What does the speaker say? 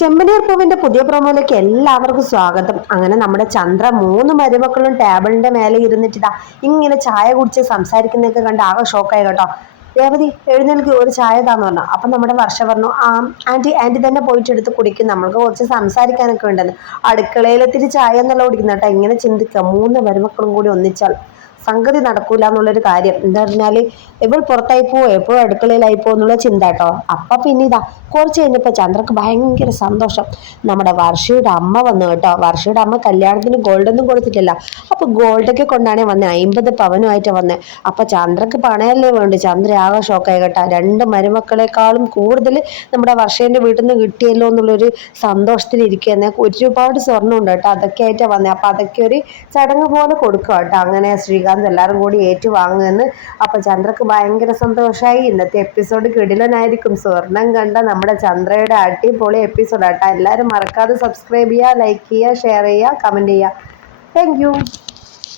ചെമ്പനീർ പൂവിന്റെ പുതിയ പ്രൊമോയിലേക്ക് എല്ലാവർക്കും സ്വാഗതം. അങ്ങനെ നമ്മുടെ ചന്ദ്ര മൂന്ന് മരുമക്കളും ടേബിളിന്റെ മേലെ ഇരുന്നിട്ടിതാ. ഇങ്ങനെ ചായ കുടിച്ച് സംസാരിക്കുന്നതൊക്കെ കണ്ട് ആകെ ഷോക്കായി കേട്ടോ. രേവതി എഴുന്നേൽക്ക് ഒരു ചായ താന്ന് പറഞ്ഞു. അപ്പൊ നമ്മുടെ വർഷ പറഞ്ഞു ആ ആന്റി ആന്റി തന്നെ പോയിട്ട് എടുത്ത് കുടിക്കും. നമ്മൾക്ക് കുറച്ച് സംസാരിക്കാനൊക്കെ ഉണ്ടെന്ന്. അടുക്കളയിലെത്തിരി ചായ എന്നുള്ള കുടിക്കുന്ന കേട്ടോ. ഇങ്ങനെ ചിന്തിക്കുക മൂന്ന് മരുമക്കളും കൂടി ഒന്നിച്ചാൽ സംഗതി നടക്കൂല എന്നുള്ളൊരു കാര്യം. എന്താ പറഞ്ഞാൽ എപ്പോൾ പുറത്തായി പോവോ? എപ്പോൾ അടുക്കളയിലായി പോകും എന്നുള്ള ചിന്ത കേട്ടോ. അപ്പൊ പിന്നെ ഇതാ കുറച്ച് കഴിഞ്ഞപ്പോ ചന്ദ്രക്ക് ഭയങ്കര സന്തോഷം. നമ്മുടെ വർഷയുടെ അമ്മ വന്നു കേട്ടോ. വർഷയുടെ അമ്മ കല്യാണത്തിന് ഗോൾഡൊന്നും കൊടുത്തിട്ടില്ല. അപ്പൊ ഗോൾഡൊക്കെ കൊണ്ടാണേ വന്നത് അമ്പത് പവനുമായിട്ട് വന്നത് അപ്പൊ ചന്ദ്രക്ക് പണയല്ലേ വേണ്ടു? ചന്ദ്ര ആകെ ഷോക്കായി കേട്ടോ. രണ്ട് മരുമക്കളെക്കാളും കൂടുതൽ നമ്മുടെ വർഷേന്റെ വീട്ടിൽ നിന്ന് കിട്ടിയല്ലോ എന്നുള്ളൊരു സന്തോഷത്തിൽ ഇരിക്കുന്ന ഒരുപാട് സ്വർണം ഉണ്ട് കേട്ടോ. അതൊക്കെ ആയിട്ടാണ് വന്നത് അപ്പൊ അതൊക്കെ ഒരു ചടങ്ങ് പോലെ കൊടുക്കുക കേട്ടോ. അങ്ങനെ ശ്രീകാന്ത് എല്ലാവരും കൂടി ഏറ്റുവാങ്ങുമെന്ന് അപ്പൊ ചന്ദ്രക്ക് ഭയങ്കര സന്തോഷമായി ഇന്നത്തെ എപ്പിസോഡ് കിടിലനായിരിക്കും. സ്വർണം കണ്ട നമ്മുടെ ചന്ദ്രയുടെ അടിപൊളി എപ്പിസോഡ് ആട്ടോ. എല്ലാവരും മറക്കാതെ സബ്സ്ക്രൈബ് ചെയ്യുക ലൈക്ക് ചെയ്യുക ഷെയർ ചെയ്യുക കമന്റ് ചെയ്യുക താങ്ക്